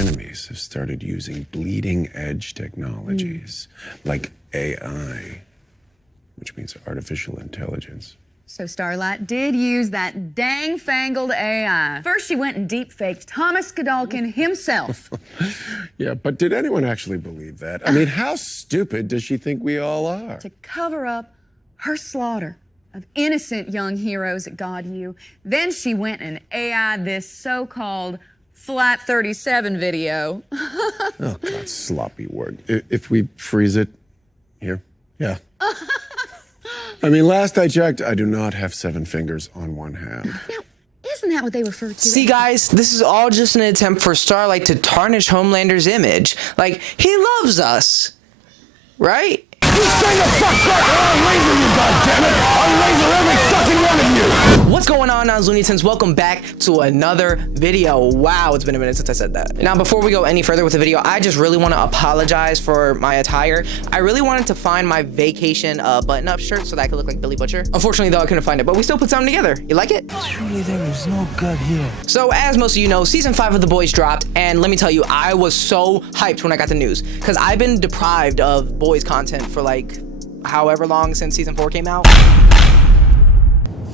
enemies have started using bleeding-edge technologies like AI, which means artificial intelligence. So Starlight did use that dang-fangled AI. First, she went and deep-faked Thomas Godolkin himself. Yeah, but did anyone actually believe that? I mean, how stupid does she think we all are? To cover up her slaughter of innocent young heroes at GodU, then she went and AI'd this so-called Flight 37 video. Oh, God, sloppy word. If we freeze it here? Yeah. I mean, last I checked, I do not have 7 fingers on one hand. Now, isn't that what they refer to? See, guys, this is all just an attempt for Starlight to tarnish Homelander's image. Like, he loves us, right? You stay the fuck back or I'll laser you, goddammit! I'll laser every fucking one of you! What's going on, Looney Tunes? Welcome back to another video. Wow, it's been a minute since I said that. Now, before we go any further with the video, I just really want to apologize for my attire. I really wanted to find my vacation button-up shirt so that I could look like Billy Butcher. Unfortunately, though, I couldn't find it, but we still put something together. You like it? Truly, there is no gut here. So, as most of you know, season 5 of The Boys dropped, and let me tell you, I was so hyped when I got the news, because I've been deprived of Boys content for like however long since season 4 came out.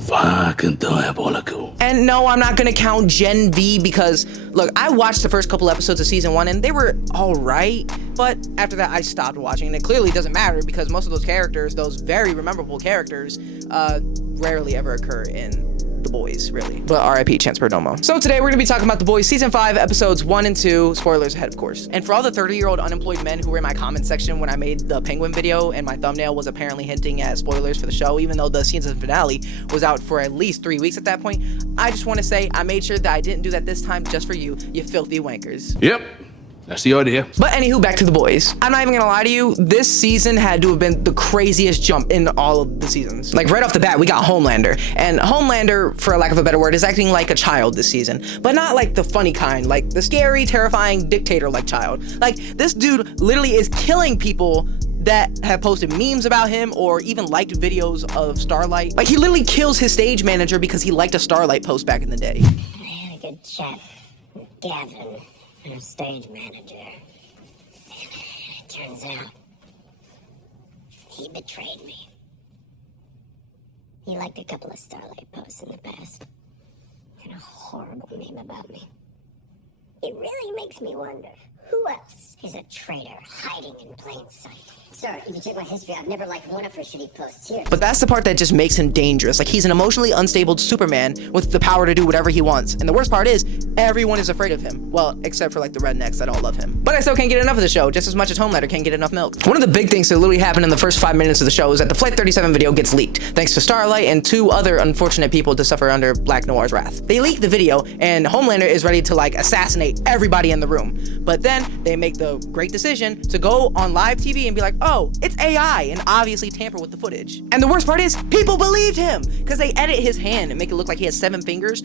Fucking diabolical. And no, I'm not gonna count Gen V because, look, I watched the first couple episodes of season 1 and they were all right, but after that I stopped watching, and it clearly doesn't matter because most of those characters, those very memorable characters, rarely ever occur in The Boys, really. But RIP Chance Perdomo. So today we're gonna be talking about The Boys season 5 episodes 1 and 2. Spoilers ahead, of course. And for all the 30-year-old unemployed men who were in my comment section when I made the Penguin video and my thumbnail was apparently hinting at spoilers for the show, even though the season finale was out for at least 3 weeks at that point, I just want to say I made sure that I didn't do that this time just for you, you filthy wankers. Yep. That's the idea. But anywho, back to The Boys. I'm not even gonna lie to you, this season had to have been the craziest jump in all of the seasons. Like right off the bat, we got Homelander. And Homelander, for lack of a better word, is acting like a child this season. But not like the funny kind, like the scary, terrifying, dictator-like child. Like this dude literally is killing people that have posted memes about him or even liked videos of Starlight. Like he literally kills his stage manager because he liked a Starlight post back in the day. I had a good chat with Gavin, our stage manager, and it turns out he betrayed me. He liked a couple of Starlight posts in the past, and a horrible meme about me. It really makes me wonder, who else is a traitor hiding in plain sight? Sir, if you check my history, I've never liked one of her shitty posts here. But that's the part that just makes him dangerous. Like he's an emotionally unstable Superman with the power to do whatever he wants. And the worst part is, everyone is afraid of him. Well, except for like the rednecks that all love him. But I still can't get enough of the show, just as much as Homelander can't get enough milk. One of the big things that literally happened in the first 5 minutes of the show is that the Flight 37 video gets leaked, thanks to Starlight and 2 other unfortunate people to suffer under Black Noir's wrath. They leak the video, and Homelander is ready to like assassinate everybody in the room. But then they make the great decision to go on live TV and be like, oh, it's AI, and obviously tamper with the footage. And the worst part is, people believed him because they edit his hand and make it look like he has 7 fingers.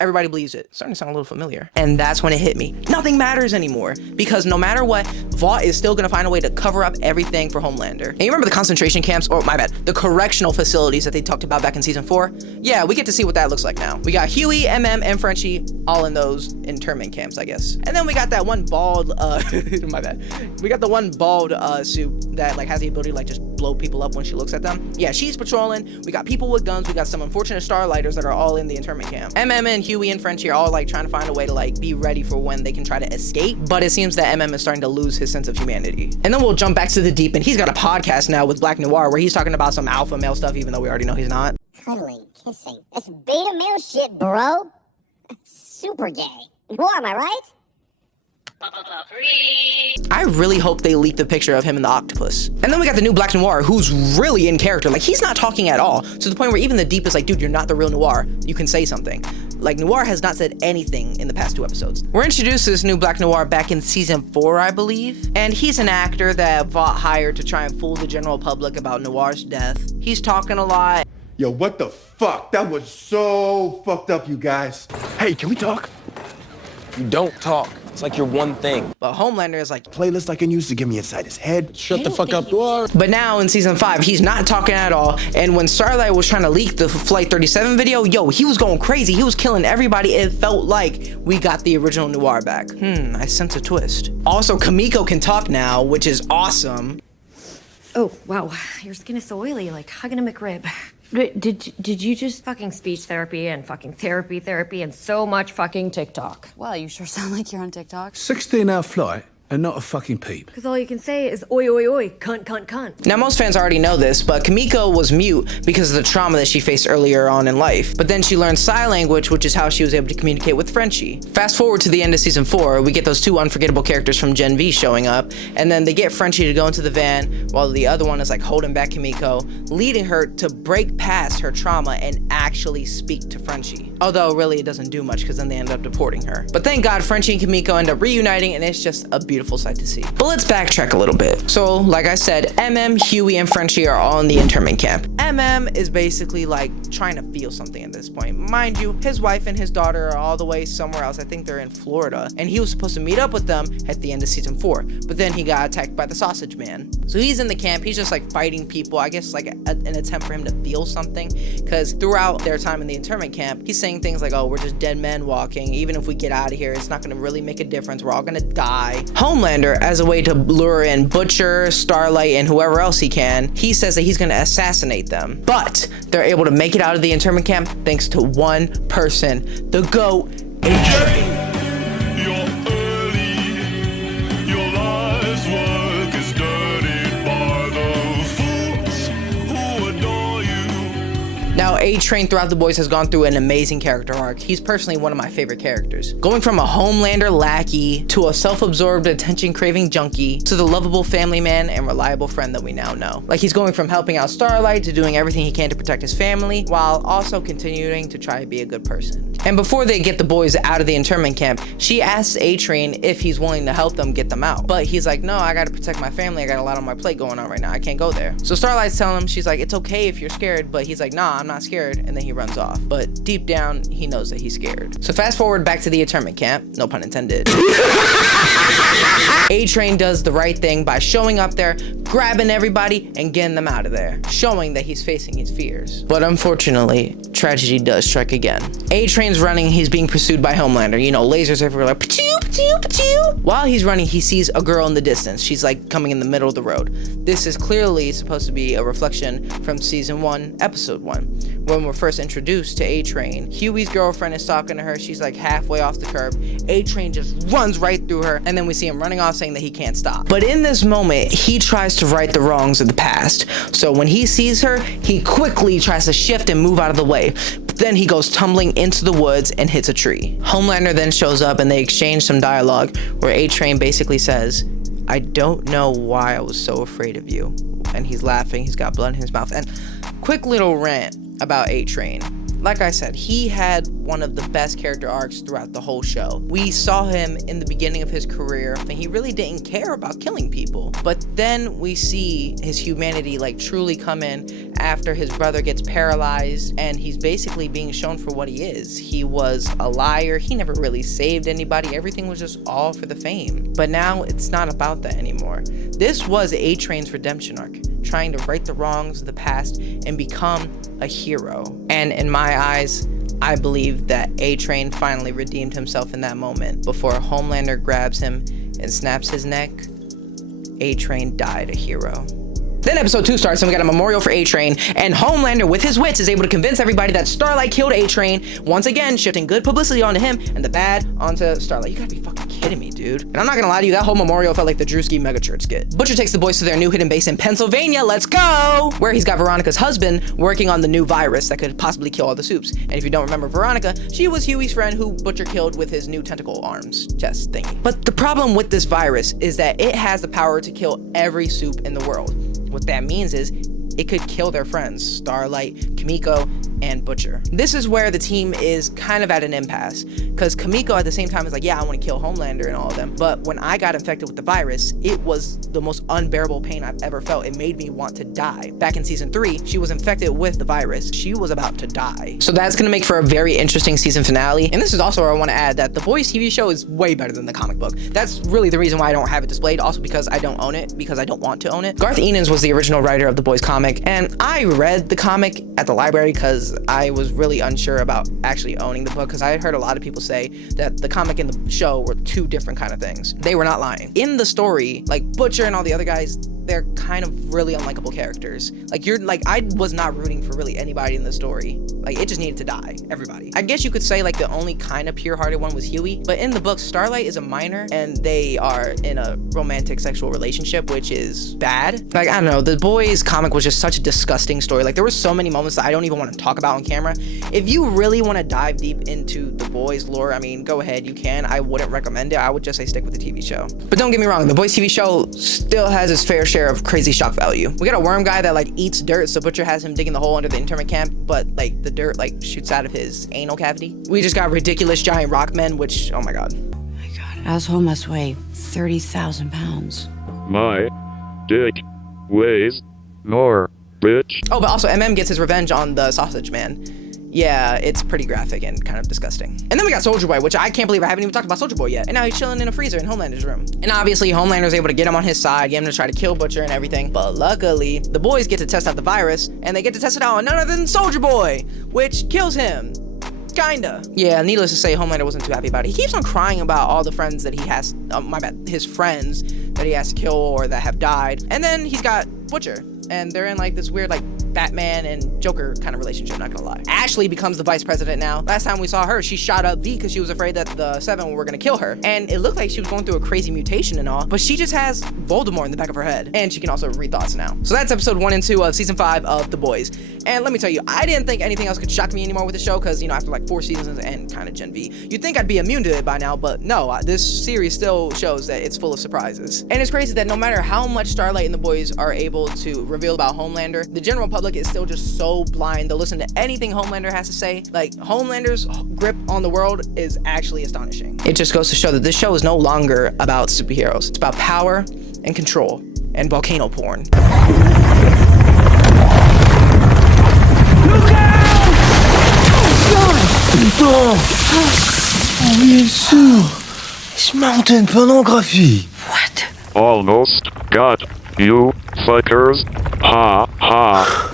Everybody believes it. It's starting to sound a little familiar. And that's when it hit me. Nothing matters anymore because no matter what, Vought is still gonna find a way to cover up everything for Homelander. And you remember the concentration camps, or my bad, the correctional facilities that they talked about back in season 4? Yeah, we get to see what that looks like now. We got Huey, MM, and Frenchie all in those internment camps, I guess. And then we got that one bald, my bad. We got the one bald suit that like has the ability to like just blow people up when she looks at them. Yeah, she's patrolling. We got people with guns. We got some unfortunate Starlighters that are all in the internment camp. MM and Huey and Frenchie are all like trying to find a way to like be ready for when they can try to escape, but it seems that MM is starting to lose his sense of humanity. And then we'll jump back to the deep, and he's got a podcast now with Black Noir where he's talking about some alpha male stuff, even though we already know he's not. Cuddling, kissing. That's beta male shit, bro. That's super gay. What, am I right? I really hope they leak the picture of him and the octopus. And then we got the new Black Noir, who's really in character. Like, he's not talking at all, to the point where even the Deep is like, dude, you're not the real Noir. You can say something. Like, Noir has not said anything in the past 2 episodes. We're introduced to this new Black Noir back in season 4, I believe. And he's an actor that Vought hired to try and fool the general public about Noir's death. He's talking a lot. Yo, what the fuck? That was so fucked up, you guys. Hey, can we talk? You don't talk. It's like your one thing. But Homelander is like, Playlist I can use to get me inside his head. Shut the fuck up, Duhh. but now in season 5, he's not talking at all. And when Starlight was trying to leak the Flight 37 video, yo, he was going crazy. He was killing everybody. It felt like we got the original Noir back. I sense a twist. Also, Kimiko can talk now, which is awesome. Oh, wow. Your skin is so oily, like hugging a McRib. Did you just fucking speech therapy and fucking therapy and so much fucking TikTok? Well, you sure sound like you're on TikTok. 16-hour flight and not a fucking peep. Because all you can say is oi, oi, oi, cunt, cunt, cunt. Now, most fans already know this, but Kimiko was mute because of the trauma that she faced earlier on in life. But then she learned sign language, which is how she was able to communicate with Frenchie. Fast forward to the end of season 4, we get those 2 unforgettable characters from Gen V showing up, and then they get Frenchie to go into the van while the other one is like holding back Kimiko, leading her to break past her trauma and actually speak to Frenchie. Although really it doesn't do much because then they end up deporting her. But thank God Frenchie and Kimiko end up reuniting, and it's just a beautiful sight to see. But let's backtrack a little bit. So like I said, MM, Huey, and Frenchie are all in the internment camp. MM is basically like trying to feel something at this point. Mind you, his wife and his daughter are all the way somewhere else. I think they're in Florida, and he was supposed to meet up with them at the end of season 4, but then he got attacked by the sausage man. So he's in the camp, he's just like fighting people, I guess like an attempt for him to feel something, because throughout their time in the internment camp, he's saying things like, oh, we're just dead men walking. Even if we get out of here, it's not gonna really make a difference. We're all gonna die. Homelander, as a way to lure in Butcher, Starlight, and whoever else he can, he says that he's gonna assassinate them. But they're able to make it out of the internment camp thanks to one person, the GOAT, A-Train. Now, A-Train throughout The Boys has gone through an amazing character arc. He's personally one of my favorite characters. Going from a Homelander lackey to a self-absorbed attention-craving junkie to the lovable family man and reliable friend that we now know. Like, he's going from helping out Starlight to doing everything he can to protect his family while also continuing to try to be a good person. And before they get the boys out of the internment camp, she asks A-Train if he's willing to help them get them out. But he's like, no, I gotta protect my family. I got a lot on my plate going on right now. I can't go there. So Starlight's telling him, she's like, it's okay if you're scared, but he's like, nah, I'm not scared, and then he runs off. But deep down, he knows that he's scared. So fast forward back to the internment camp, no pun intended. A-Train does the right thing by showing up there, grabbing everybody, and getting them out of there, showing that he's facing his fears. But unfortunately, tragedy does strike again. A-Train's running, he's being pursued by Homelander. You know, lasers everywhere, like, pa-choo, pa-choo, pa-choo. While he's running, he sees a girl in the distance. She's like coming in the middle of the road. This is clearly supposed to be a reflection from season 1, episode 1. When we're first introduced to A-Train, Huey's girlfriend is talking to her. She's like halfway off the curb. A-Train just runs right through her, and then we see him running off saying that he can't stop. But in this moment, he tries to right the wrongs of the past. So when he sees her, he quickly tries to shift and move out of the way. But then he goes tumbling into the woods and hits a tree. Homelander then shows up and they exchange some dialogue where A-Train basically says, I don't know why I was so afraid of you. And he's laughing, he's got blood in his mouth. And quick little rant about A-Train. Like I said, he had one of the best character arcs throughout the whole show. We saw him in the beginning of his career, and he really didn't care about killing people. But then we see his humanity like truly come in after his brother gets paralyzed, and he's basically being shown for what he is. He was a liar. He never really saved anybody. Everything was just all for the fame. But now it's not about that anymore. This was A-Train's redemption arc, trying to right the wrongs of the past and become a hero. And in my eyes, I believe that A-Train finally redeemed himself in that moment. Before Homelander grabs him and snaps his neck, A-Train died a hero. Then episode 2 starts and we got a memorial for A-Train, and Homelander with his wits is able to convince everybody that Starlight killed A-Train, once again shifting good publicity onto him and the bad onto Starlight. You gotta be fucking kidding me, dude. And I'm not gonna lie to you, that whole memorial felt like the Drewski megachurch skit. Butcher takes the boys to their new hidden base in Pennsylvania, let's go! Where he's got Veronica's husband working on the new virus that could possibly kill all the Supes. And if you don't remember Veronica, she was Huey's friend who Butcher killed with his new tentacle arms chest thingy. But the problem with this virus is that it has the power to kill every Supe in the world. What that means is it could kill their friends, Starlight, Kimiko, and Butcher. This is where the team is kind of at an impasse, because Kimiko at the same time is like, yeah, I want to kill Homelander and all of them, but when I got infected with the virus, it was the most unbearable pain I've ever felt. It made me want to die. Back in season 3, she was infected with the virus. She was about to die. So that's gonna make for a very interesting season finale. And this is also where I want to add that The Boys TV show is way better than the comic book. That's really the reason why I don't have it displayed, also because I don't own it, because I don't want to own it. Garth Ennis was the original writer of The Boys comic, and I read the comic at the library because I was really unsure about actually owning the book, because I had heard a lot of people say that the comic and the show were two different kind of things. They were not lying. In the story, like Butcher and all the other guys, they're kind of really unlikable characters. I was not rooting for really anybody in the story. Like, it just needed to die, everybody. I guess you could say like the only kind of pure-hearted one was Huey, but in the book, Starlight is a minor and they are in a romantic sexual relationship, which is bad. Like, I don't know, The Boys comic was just such a disgusting story. Like, there were so many moments that I don't even want to talk about on camera. If you really want to dive deep into The Boys lore, I mean, go ahead, you can. I wouldn't recommend it. I would just say stick with the TV show. But don't get me wrong, The Boys TV show still has its fair share of crazy shock value. We got a worm guy that like eats dirt, so Butcher has him digging the hole under the internment camp, but like the dirt like shoots out of his anal cavity. We just got ridiculous giant rock men, which, oh my god. My god, asshole must weigh 30,000 pounds. My dick weighs more, bitch. Oh, but also MM gets his revenge on the sausage man. Yeah, it's pretty graphic and kind of disgusting. And then we got Soldier Boy, which I can't believe I haven't even talked about Soldier Boy yet. And now he's chilling in a freezer in Homelander's room. And obviously Homelander's able to get him on his side, get him to try to kill Butcher and everything. But luckily, the boys get to test out the virus, and they get to test it out on none other than Soldier Boy, which kills him. Kinda. Yeah, needless to say, Homelander wasn't too happy about it. He keeps on crying about all the friends that he has, his friends that he has to kill or that have died. And then he's got Butcher, and they're in like this weird like Batman and Joker kind of relationship, not gonna lie. Ashley becomes the vice president now. Last time we saw her, she shot up V because she was afraid that the Seven were gonna kill her. And it looked like she was going through a crazy mutation and all, but she just has Voldemort in the back of her head. And she can also read thoughts now. So that's episode 1 and 2 of season 5 of The Boys. And let me tell you, I didn't think anything else could shock me anymore with the show, because, you know, after like 4 seasons and kind of Gen V, you'd think I'd be immune to it by now, but no, this series still shows that it's full of surprises. And it's crazy that no matter how much Starlight and the boys are able to reveal about Homelander, the general public is still just so blind. They'll listen to anything Homelander has to say. Like, Homelander's grip on the world is actually astonishing. It just goes to show that this show is no longer about superheroes. It's about power and control and volcano porn. Look out! Oh, bien sûr. It's mountain pornography. What? Almost got you, fuckers. Ha ha.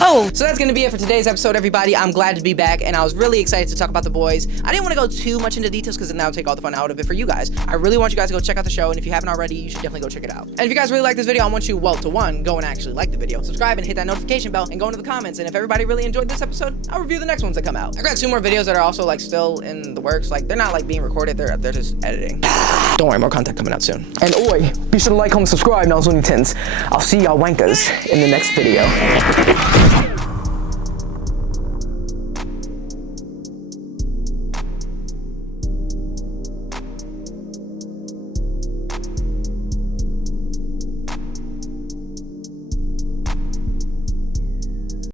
Oh, so that's gonna be it for today's episode, everybody. I'm glad to be back, and I was really excited to talk about The Boys. I didn't want to go too much into details because then that would take all the fun out of it for you guys. I really want you guys to go check out the show, and if you haven't already, you should definitely go check it out. And if you guys really like this video, I want you, well, to one, go and actually like the video, subscribe and hit that notification bell, and go into the comments. And if everybody really enjoyed this episode, I'll review the next ones that come out. I got 2 more videos that are also like still in the works. Like, they're not like being recorded, they're just editing. Don't worry, more content coming out soon. And oi, be sure to like, comment, subscribe, now Looney Tins. I'll see y'all wankers in the next video.